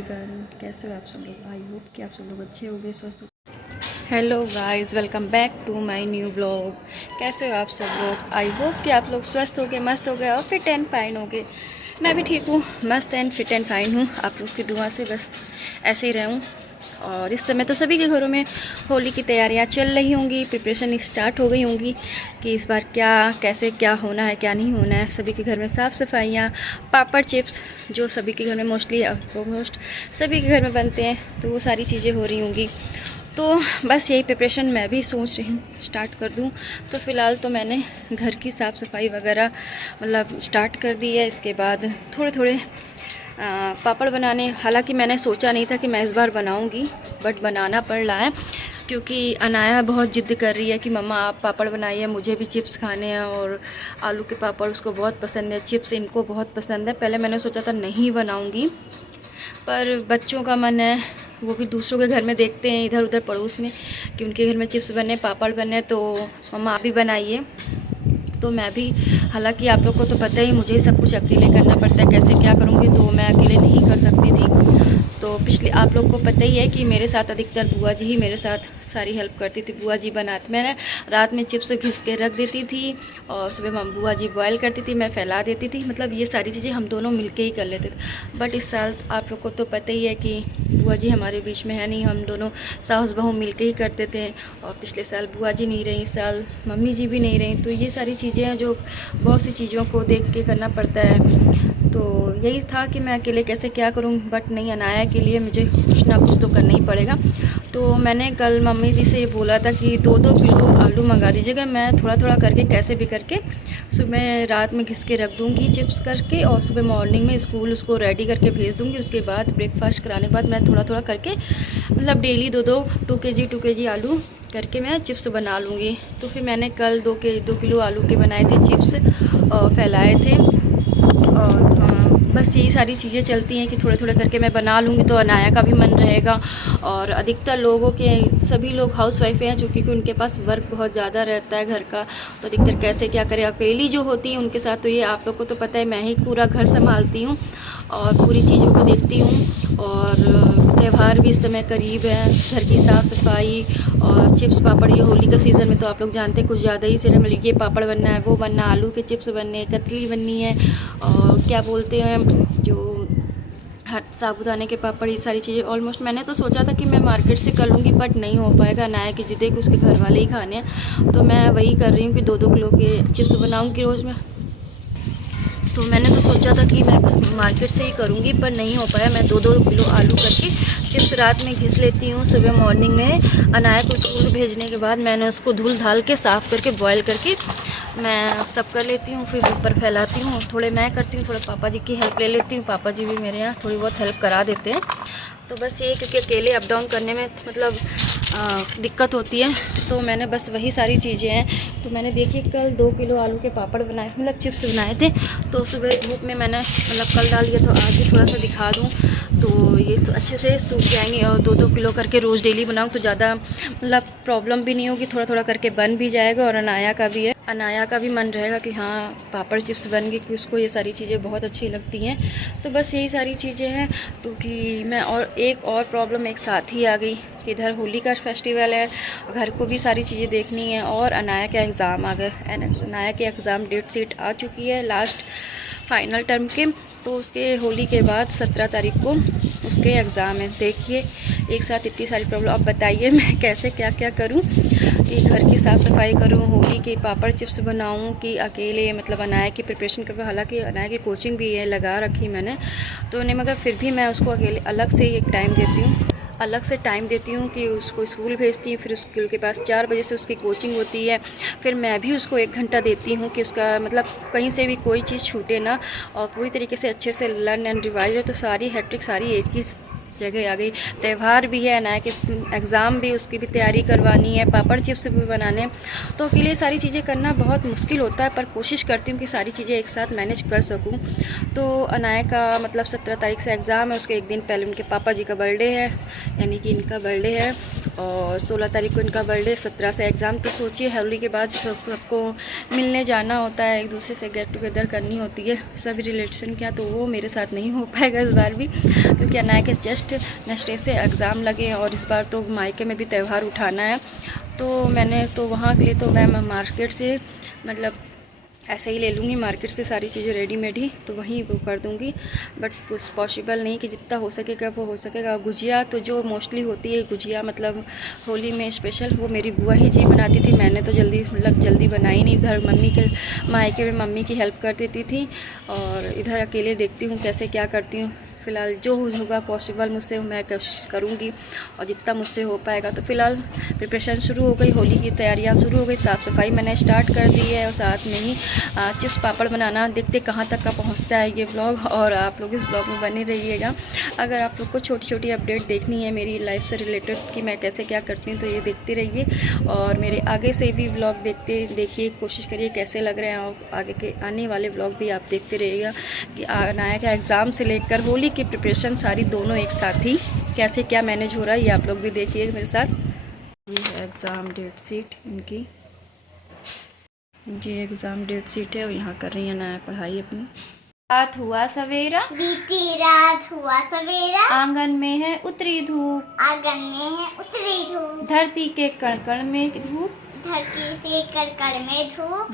Everyone, कैसे हो आप सब लोग। आई होप कि आप सब लोग अच्छे होंगे, स्वस्थ हो। Hello guys, welcome back to my new blog. कैसे हो आप सब लोग। आई होप कि आप लोग स्वस्थ होगे, मस्त हो गए और फिट एंड फाइन होगे। मैं भी ठीक हूँ, मस्त एंड फिट एंड फाइन हूँ। आप लोग की दुआ से बस ऐसे ही रहूँ। और इस समय तो सभी के घरों में होली की तैयारियां चल रही होंगी, प्रिपरेशन स्टार्ट हो गई होंगी कि इस बार क्या कैसे क्या होना है क्या नहीं होना है। सभी के घर में साफ़ सफाइयाँ, पापड़ चिप्स जो सभी के घर में मोस्टली ऑलमोस्ट सभी के घर में बनते हैं, तो वो सारी चीज़ें हो रही होंगी। तो बस यही प्रिपरेशन मैं भी सोच रही हूँ स्टार्ट कर दूँ। तो फ़िलहाल तो मैंने घर की साफ़ सफाई वगैरह मतलब स्टार्ट कर दी है। इसके बाद थोड़े थोड़े पापड़ बनाने, हालांकि मैंने सोचा नहीं था कि मैं इस बार बनाऊंगी, बट बनाना पड़ रहा है क्योंकि अनाया बहुत ज़िद कर रही है कि मम्मा आप पापड़ बनाइए, मुझे भी चिप्स खाने हैं। और आलू के पापड़ उसको बहुत पसंद है, चिप्स इनको बहुत पसंद है। पहले मैंने सोचा था नहीं बनाऊंगी, पर बच्चों का मन है, वो भी दूसरों के घर में देखते हैं इधर उधर पड़ोस में कि उनके घर में चिप्स बने, पापड़ बने, तो मम्मा आप भी बनाइए। तो मैं भी, हालांकि आप लोग को तो पता ही मुझे सब कुछ अकेले करना पड़ता है, कैसे क्या करूँगी, तो मैं अकेले नहीं कर सकती थी। तो पिछले आप लोग को पता ही है कि मेरे साथ अधिकतर बुआ जी ही मेरे साथ सारी हेल्प करती थी। बुआ जी बनाते, मैंने रात में चिप्स घिस के रख देती थी और सुबह बुआ जी बॉयल करती थी, मैं फैला देती थी। मतलब ये सारी चीज़ें हम दोनों मिलके ही कर लेते थे। बट इस साल आप लोग को तो पता ही है कि बुआ जी हमारे बीच में है नहीं, हम दोनों सास बहू मिलके ही करते थे। और पिछले साल बुआ जी नहीं रही, इस साल मम्मी जी भी नहीं रही, तो ये सारी चीज़ें हैं जो बहुत सी चीज़ों को देख के करना पड़ता है। तो यही था कि मैं अकेले कैसे क्या करूं, बट नहीं, अनाया के लिए मुझे कुछ ना कुछ तो करना ही पड़ेगा। तो मैंने कल मम्मी जी से बोला था कि 2-2 किलो आलू मंगा दीजिएगा, मैं थोड़ा थोड़ा करके कैसे भी करके सुबह रात में घिस के रख दूँगी चिप्स करके, और सुबह मॉर्निंग में स्कूल उसको रेडी करके भेज दूँगी। उसके बाद ब्रेकफास्ट कराने के बाद मैं थोड़ा थोड़ा करके मतलब डेली 2 केजी आलू करके मैं चिप्स बना लूँगी। तो फिर मैंने कल 2 किलो आलू के बनाए थे चिप्स और फैलाए थे। और बस यही सारी चीज़ें चलती हैं कि थोड़े थोड़े करके मैं बना लूँगी, तो अनाया का भी मन रहेगा। और अधिकतर लोगों के, सभी लोग हाउसवाइफ हैं चूँकि उनके पास वर्क बहुत ज़्यादा रहता है घर का, तो अधिकतर कैसे क्या करें। अकेली जो होती हैं उनके साथ तो ये आप लोग को तो पता है, मैं ही पूरा घर संभालती हूँ और पूरी चीज़ों को देखती हूँ। और त्यौहार भी इस समय करीब है, घर की साफ़ सफाई और चिप्स पापड़, ये होली का सीज़न में तो आप लोग जानते हैं कुछ ज़्यादा ही से मतलब ये पापड़ बनना है, वो बनना, आलू के चिप्स बनने, कतली बननी है, और क्या बोलते हैं जो साबूदाने के पापड़, ये सारी चीज़ें। ऑलमोस्ट मैंने तो सोचा था कि मैं मार्केट से कर लूँगी, बट नहीं हो पाएगा। अनाया की जिद है कि उसके घर वाले ही खाने हैं, तो मैं वही कर रही हूँ कि 2-2 किलो के चिप्स बनाऊँगी रोज़ में। तो मैंने तो सोचा था कि मैं मार्केट से ही करूँगी, पर नहीं हो पाया। मैं 2-2 किलो आलू करके चिप्स रात में घिस लेती हूँ, सुबह मॉर्निंग में अनाया को स्कूल भेजने के बाद मैंने उसको धुल धाल के साफ़ करके बॉयल करके मैं सब कर लेती हूँ। फिर ऊपर फैलाती हूँ, थोड़े मैं करती हूँ, थोड़ा पापा जी की हेल्प ले लेती हूँ। पापा जी भी मेरे यहाँ थोड़ी बहुत हेल्प करा देते हैं। तो बस ये, क्योंकि अकेले अप डाउन करने में मतलब दिक्कत होती है, तो मैंने बस वही सारी चीज़ें हैं। तो मैंने देखिए कल 2 किलो आलू के पापड़ बनाए, मतलब चिप्स बनाए थे। तो सुबह धूप में मैंने मतलब कल डाल दिया, तो आज भी थोड़ा सा दिखा दूँ तो ये तो अच्छे से सूख जाएंगे। और 2-2 किलो करके रोज़ डेली बनाऊँ तो ज़्यादा मतलब प्रॉब्लम भी नहीं होगी, थोड़ा थोड़ा करके बन भी जाएगा। और अनाया का भी है, अनाया का भी मन रहेगा कि हाँ पापड़ चिप्स बन गए, कि उसको ये सारी चीज़ें बहुत अच्छी लगती हैं। तो बस यही सारी चीज़ें हैं। क्योंकि मैं, और एक और प्रॉब्लम एक साथ ही आ गई कि इधर होली का फेस्टिवल है, घर को भी सारी चीज़ें देखनी है, और अनाया के एग्ज़ाम आ गए। अनाया के एग्ज़ाम डेट शीट आ चुकी है लास्ट फाइनल टर्म के, तो उसके होली के बाद 17 तारीख को उसके एग्ज़ाम है। देखिए एक साथ इतनी सारी प्रॉब्लम, अब बताइए मैं कैसे क्या क्या करूं, कि घर की साफ़ सफाई करूं, होली के पापड़ चिप्स बनाऊं, कि अकेले मतलब अनाया की प्रिपरेशन करूँ। हालांकि अनाया की कोचिंग भी है लगा रखी मैंने, तो नहीं, मगर फिर भी मैं उसको अकेले अलग से एक टाइम देती हूँ, अलग से टाइम देती हूँ कि उसको स्कूल भेजती हूँ। फिर स्कूल के पास 4 बजे से उसकी कोचिंग होती है, फिर मैं भी उसको 1 घंटा देती हूँ कि उसका मतलब कहीं से भी कोई चीज़ छूटे ना, और पूरी तरीके से अच्छे से लर्न एंड रिवाइज। तो सारी हैट्रिक, सारी एक ही जगह आ गई। त्यौहार भी है, अनाया के एग्ज़ाम भी, उसकी भी तैयारी करवानी है, पापड़ चिप्स भी बनाने हैं, तो अकेले सारी चीज़ें करना बहुत मुश्किल होता है, पर कोशिश करती हूँ कि सारी चीज़ें एक साथ मैनेज कर सकूँ। तो अनाया का मतलब 17 तारीख से एग्ज़ाम है, उसके एक दिन पहले उनके पापा जी का बर्थडे है, यानी कि इनका बर्थडे है, और 16 तारीख को इनका बर्थडे, 17 से एग्ज़ाम। तो सोचिए होली के बाद सबको मिलने जाना होता है, एक दूसरे से गेट टुगेदर करनी होती है सभी रिलेशन क्या, तो वो मेरे साथ नहीं हो पाएगा इस बार भी, क्योंकि अनाया के जस्ट नेक्स्ट डे से एग्ज़ाम लगे हैं, और इस बार तो मायके में भी त्यौहार उठाना है। तो मैंने तो वहाँ के लिए तो मैं मार्केट से मतलब ऐसे ही ले लूँगी, मार्केट से सारी चीज़ें रेडीमेड ही, तो वहीं वो कर दूँगी। बट कुछ पॉसिबल नहीं कि जितना हो सकेगा वो हो सकेगा। गुजिया तो जो मोस्टली होती है गुजिया मतलब होली में स्पेशल, वो मेरी बुआ ही जी बनाती थी, मैंने तो जल्दी बनाई नहीं। इधर मम्मी के मायके में मम्मी की हेल्प कर देती थी, और इधर अकेले देखती हूँ कैसे क्या करती हूँ। फ़िलहाल जो होगा पॉसिबल मुझसे मैं कोशिश करूँगी, और जितना मुझसे हो पाएगा। तो फ़िलहाल प्रिपरेशन शुरू हो गई, होली की तैयारियाँ शुरू हो गई, साफ़ सफाई मैंने स्टार्ट कर दी है, और साथ में ही चिप्स पापड़ बनाना। देखते कहाँ तक का पहुँचता है ये ब्लॉग, और आप लोग इस ब्लॉग में बने रहिएगा। अगर आप लोग को छोटी छोटी अपडेट देखनी है मेरी लाइफ से रिलेटेड कि मैं कैसे क्या करती हूँ, तो ये देखते रहिए, और मेरे आगे से भी ब्लॉग देखिए, कोशिश करिए कैसे लग रहे हैं, और आगे के आने वाले ब्लॉग भी आप देखते रहिएगा कि अनाया का एग्ज़ाम से लेकर होली की प्रिपरेशन सारी दोनों एक साथ ही कैसे क्या मैनेज हो रहा है, ये आप लोग भी देखिए मेरे साथ। ये है एग्ज़ाम डेट शीट इनकी, ये एग्ज़ाम डेट शीट है, और यहाँ कर रही है अनाया पढ़ाई अपनी। रात हुआ सवेरा, बीती रात हुआ सवेरा, आंगन में है उतरी धूप, आंगन में है उतरी धूप, धरती के कण में धूप, धरती से करकड़ में धूप,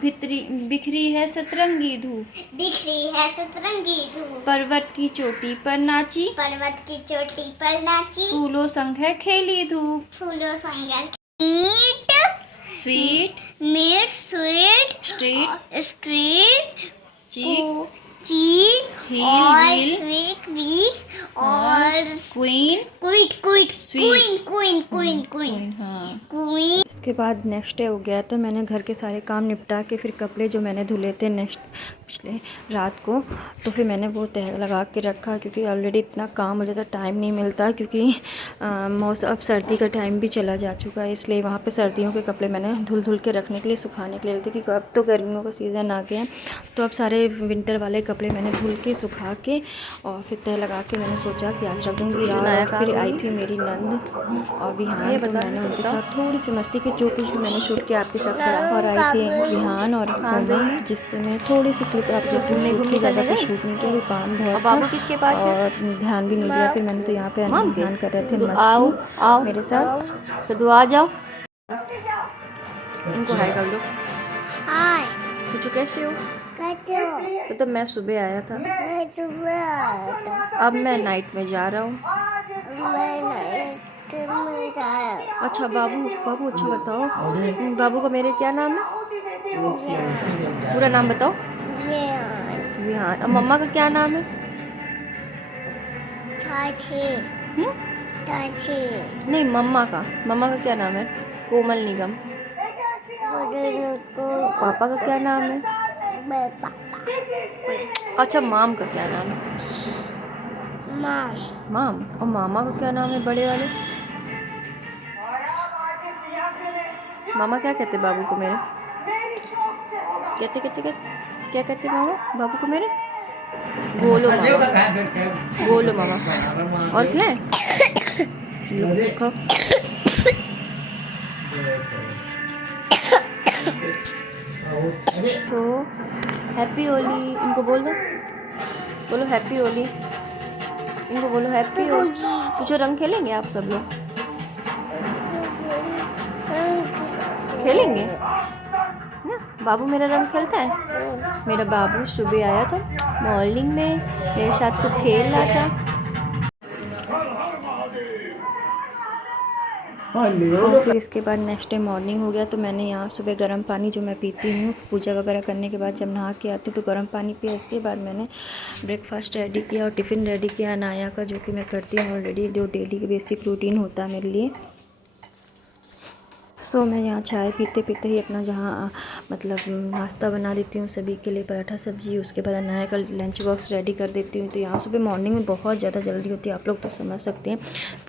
बिखरी है सतरंगी धूप, बिखरी है सतरंगी धूप, पर्वत की चोटी पर नाची, पर्वत की चोटी पर नाची, फूलों संग है खेली धूप, फूलों संग स्वीट स्वीट स्ट्रीट चीक चीक और स्वीट वीक और क्वीन हाँ। क्वीन। इसके बाद नेक्स्ट डे हो गया, तो मैंने घर के सारे काम निपटा के फिर कपड़े जो मैंने धुले थे पिछले रात को, तो फिर मैंने वो तह लगा के रखा, क्योंकि ऑलरेडी इतना काम हो जाता, टाइम नहीं मिलता, क्योंकि मौसम अब सर्दी का टाइम भी चला जा चुका है, इसलिए वहाँ पे सर्दियों के कपड़े मैंने धुल के रखने के लिए, सुखाने के लिए रखते, क्योंकि अब तो गर्मियों का सीज़न आ गया है। तो अब सारे विंटर वाले कपड़े मैंने धुल के सुखा के और फिर तह लगा के मैंने सोचा कि आज रख दूँगी। फिर आई थी मेरी नंद और विहान, तो मैंने उनके साथ थोड़ी सी मस्ती की, जो कुछ भी मैंने शूट किया आपके साथ करा। और आई थी विहान और कोमल, जिसके मैं थोड़ी सी क्लिप आप जो कि ज़्यादा कुछ शूट नहीं किया, वो काम बहुत बाबू किसके पास और ध्यान भी नहीं दिया। फिर मैंने तो यहाँ पे विहान कर रहे थे मस्ती मेरे साथ, तो आ जाओ उनको हाय कर दो। हाय कुछ कैसे हो? तो मैं सुबह आया था, मैं सुबह आया था, अब मैं नाइट में जा रहा हूँ। मैं नाइट में जाया। अच्छा बाबू अच्छा बताओ, बाबू का मेरे क्या नाम है? पूरा नाम बताओ। विहान। और मम्मा का क्या नाम है? नहीं, मम्मा का क्या नाम है? कोमल निगम। पापा का क्या नाम है? अच्छा, माम का क्या नाम है? माम। और मामा का क्या नाम है बड़े वाले? मामा क्या कहते बाबू को मेरे? क्या कहते मामा बाबू को मेरे? गोलो मामा। और क्या है? तो हैप्पी होली इनको बोलो हैप्पी होली, इनको बोलो हैप्पी होली। पूछो रंग खेलेंगे आप सब लोग? खेलेंगे ना? बाबू मेरा रंग खेलता है। मेरा बाबू सुबह आया था मॉर्निंग में, मेरे साथ खूब खेल रहा था। और फिर इसके बाद नेक्स्ट डे मॉर्निंग हो गया, तो मैंने यहाँ सुबह गर्म पानी जो मैं पीती हूँ पूजा वगैरह करने के बाद, जब नहा के आती हूँ तो गर्म पानी पिया। इसके बाद मैंने ब्रेकफास्ट रेडी किया और टिफ़िन रेडी किया अनाया का, जो कि मैं करती हूँ ऑलरेडी, जो डेली का बेसिक रूटीन होता है मेरे लिए। सो मैं यहाँ चाय पीते पीते ही अपना जहाँ मतलब नाश्ता बना देती हूँ सभी के लिए, पराठा सब्जी। उसके बाद अनाया का लंच बॉक्स रेडी कर देती हूँ। तो यहाँ सुबह मॉर्निंग में बहुत ज़्यादा जल्दी होती है, आप लोग तो समझ सकते हैं।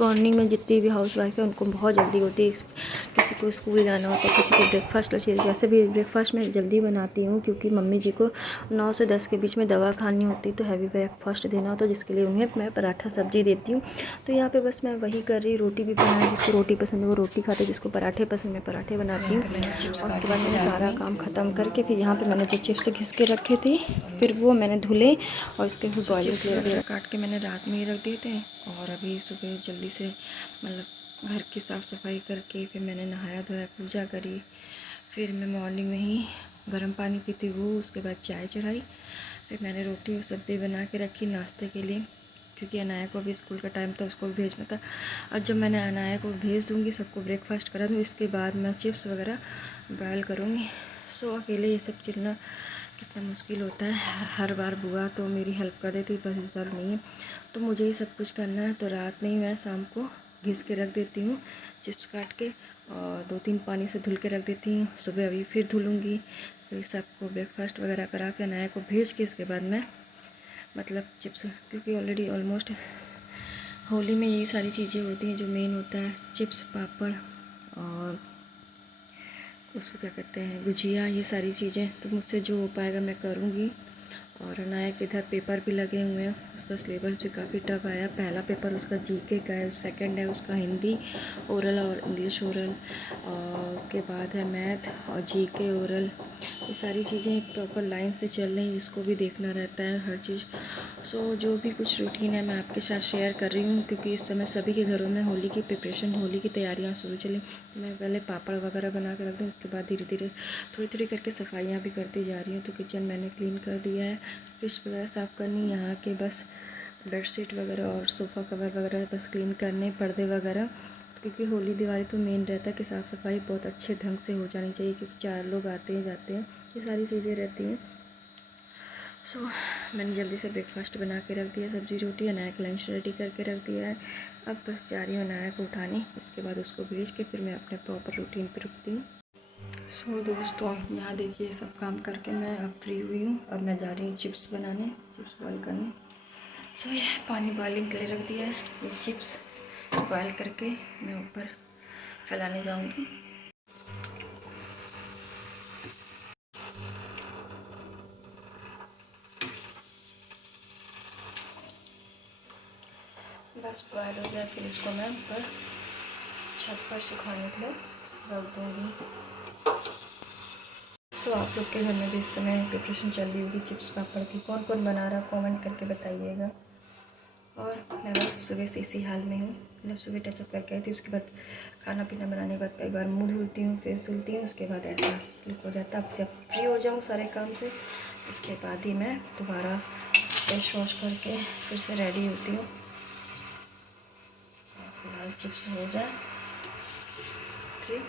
मॉर्निंग में जितनी भी हाउस वाइफ है उनको बहुत जल्दी होती है, किसी को स्कूल जाना होता है, किसी को ब्रेकफास्ट चाहिए। वैसे भी ब्रेकफास्ट मैं जल्दी बनाती हूँ क्योंकि मम्मी जी को 9 से 10 के बीच में दवा खानी होती है, तो हैवी ब्रेकफास्ट देना होता है, जिसके लिए उन्हें मैं पराठा सब्जी देती हूँ। तो यहाँ पे बस मैं वही कर रही, रोटी भी बनाई, जिसको रोटी पसंद है वो रोटी खाते, जिसको पराठे पसंद है पराठे बनाती हूँ। और उसके बाद मैंने सारा काम ख़त्म करके फिर यहाँ पे मैंने जो चिप्स घिस के रखे थे फिर वो मैंने धुले और उसके फिर बॉयल काट के मैंने रात में ही रख दिए थे। और अभी सुबह जल्दी से मतलब घर की साफ़ सफाई करके फिर मैंने नहाया धोया, पूजा करी, फिर मैं मॉर्निंग में ही गर्म पानी पीती हूँ। उसके बाद चाय चढ़ाई, फिर मैंने रोटी और सब्ज़ी बना के रखी नाश्ते के लिए, क्योंकि अनाया को भी स्कूल का टाइम था, उसको भी भेजना था। अब जब मैंने अनाया को भेज दूँगी, सबको ब्रेकफास्ट करा दूँ, इसके बाद मैं चिप्स वगैरह बॉयल करूँगी। सो अकेले ये सब चलना कितना मुश्किल होता है। हर बार बुआ तो मेरी हेल्प कर देती, बस इस बार नहीं है, तो मुझे ही सब कुछ करना है। तो रात में ही मैं शाम को घिस के रख देती हूँ चिप्स काट के, और 2-3 पानी से धुल के रख देती हूँ। सुबह अभी फिर धुलूँगी, फिर सबको ब्रेकफास्ट वगैरह करा के अनाया को भेज के इसके बाद मैं मतलब चिप्स, क्योंकि ऑलरेडी ऑलमोस्ट होली में यही सारी चीज़ें होती हैं जो मेन होता है, चिप्स पापड़ और उसको क्या कहते हैं गुजिया, ये सारी चीज़ें। तो मुझसे जो हो पाएगा मैं करूँगी। और अनाया के इधर पेपर भी लगे हुए हैं, उसका सिलेबस भी काफ़ी टफ आया। पहला पेपर उसका जीके का है, सेकंड है उसका हिंदी ओरल और इंग्लिश ओरल, और उसके बाद है मैथ और जीके ओरल। ये सारी चीज़ें प्रॉपर लाइन से चल रही हैं, इसको भी देखना रहता है हर चीज़। सो जो भी कुछ रूटीन है मैं आपके साथ शेयर कर रही हूँ, क्योंकि इस समय सभी के घरों में होली की प्रिपरेशन, होली की तैयारियाँ शुरू चली। तो मैं पहले पापड़ वगैरह बना के रख दूँ, उसके बाद धीरे धीरे थोड़ी थोड़ी करके सफाइयाँ भी करती जा रही हूँ। तो किचन मैंने क्लीन कर दिया है, फिश वगैरह साफ़ करनी, यहाँ के बस बेडशीट वगैरह और सोफ़ा कवर वगैरह बस क्लीन करने, पर्दे वगैरह। क्योंकि होली दिवाली तो मेन रहता है कि साफ़ सफाई बहुत अच्छे ढंग से हो जानी चाहिए, क्योंकि 4 लोग आते हैं जाते हैं, ये सारी चीज़ें रहती हैं। सो मैंने जल्दी से ब्रेकफास्ट बना के रख दिया, सब्ज़ी रोटी। अनाया का लंच रेडी करके रख दिया है। अब बस जा रही हूँ अनाया को उठाने, इसके बाद उसको भेज के फिर मैं अपने प्रॉपर रूटीन पर रुकती हूँ। सो दोस्तों यहाँ देखिए सब काम करके मैं अब फ्री हुई हूँ। अब मैं जा रही हूँ चिप्स बनाने, चिप्स बॉयल करने। सो ये पानी बॉइलिंग के लिए रख दिया है, ये चिप्स बॉयल करके मैं ऊपर फैलाने जाऊँगी। बस बॉयल हो जाए फिर इसको मैं ऊपर छत पर सुखाने के लिए रख दूँगी। सो आप लोग के घर में भी इस समय प्रिपरेशन चल रही होगी चिप्स पापड़ की, कौन कौन बना रहा कमेंट करके बताइएगा। और मैं बस सुबह से इसी हाल में हूँ, मतलब सुबह टचअप करके आई थी, उसके बाद खाना पीना बनाने के बाद कई बार मुँह धुलती हूँ, फिर धुलती हूँ, उसके बाद ऐसा क्लिक हो जाता है। अब जब फ्री हो जाऊँ सारे काम से, इसके बाद ही मैं दोबारा फ्रेश वॉश करके फिर से रेडी होती हूँ। फिलहाल चिप्स हो जाए फिर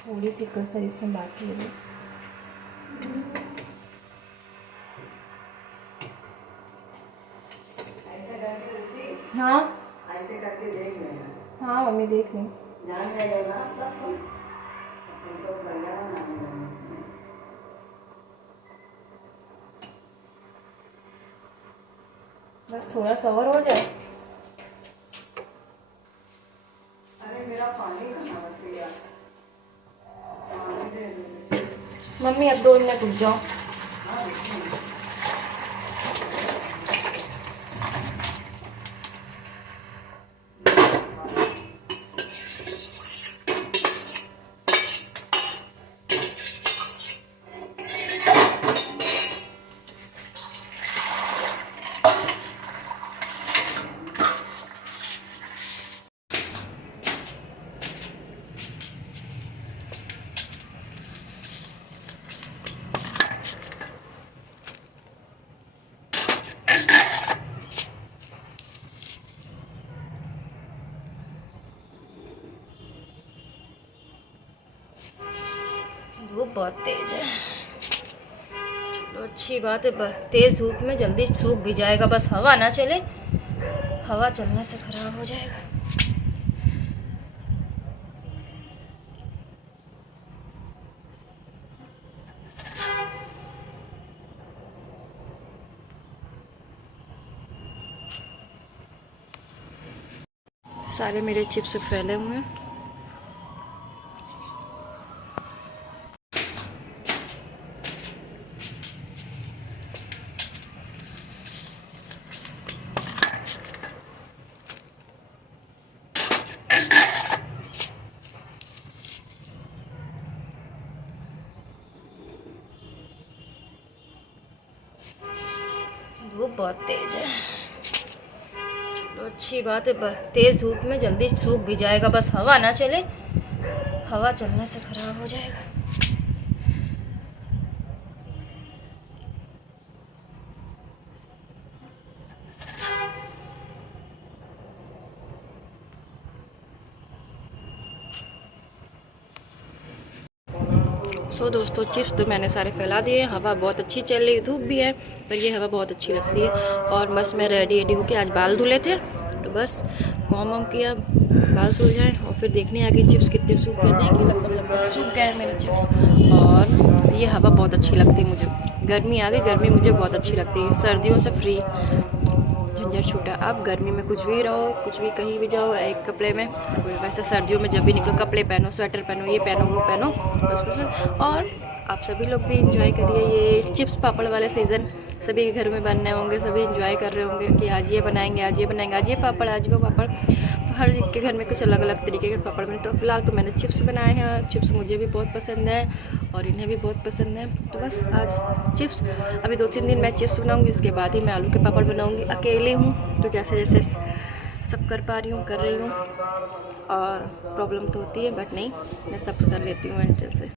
थोड़ी सी कसर इसमें बाकी है। हाँ ऐसे करके देख लेना। हाँ मम्मी देख ली। जान जाएगा तो बढ़िया बनाने। बस थोड़ा सा और हो जाए। अरे मेरा पानी कहाँ रख दिया? पानी दे दो। मम्मी अब 2 मिनट रुक जाओ। धूप बहुत तेज है। चलो अच्छी बात है, तेज धूप में जल्दी सूख भी जाएगा, बस हवा ना चले, हवा चलने से खराब हो जाएगा। सारे मेरे चिप्स फैले हुए हैं। धूप बहुत तेज है। चलो अच्छी बात है, तेज धूप में जल्दी सूख भी जाएगा, बस हवा ना चले, हवा चलने से खराब हो जाएगा। दोस्तों चिप्स तो मैंने सारे फैला दिए। हवा बहुत अच्छी चल रही है, धूप भी है, पर ये हवा बहुत अच्छी लगती है। और बस मैं रेडी होके आज बाल धुले थे, तो बस कॉम किया बाल सूख जाए और फिर देखने आ गई चिप्स कितने सूख गए। देखिए लगभग सूख गए मेरे चिप्स। और ये हवा बहुत अच्छी लगती है मुझे। गर्मी आ गई, गर्मी मुझे बहुत अच्छी लगती है, सर्दियों से फ्री, झंझट छूटा। अब गर्मी में कुछ भी रहो, कुछ भी कहीं भी जाओ एक कपड़े में, वैसे सर्दियों में जब भी निकलो कपड़े पहनो, स्वेटर पहनो, ये पहनो वो पहनो, बस। और आप सभी लोग भी इंजॉय करिए ये चिप्स पापड़ वाले सीज़न। सभी के घर में बनने होंगे, सभी इंजॉय कर रहे होंगे कि आज ये बनाएंगे, आज ये बनाएंगे, आज ये पापड़, आज वो पापड़। तो हर एक के घर में कुछ अलग अलग तरीके के पापड़ बने। तो फिलहाल तो मैंने चिप्स बनाए हैं। चिप्स मुझे भी बहुत पसंद है और इन्हें भी बहुत पसंद है। तो बस आज चिप्स, अभी 2-3 दिन मैं चिप्स बनाऊँगी, इसके बाद ही मैं आलू के पापड़ बनाऊँगी। अकेले हूँ तो जैसे जैसे सब कर पा रही हूँ कर रही हूँ, और प्रॉब्लम तो होती है बट नहीं, मैं सब कर लेती हूँ एंड से।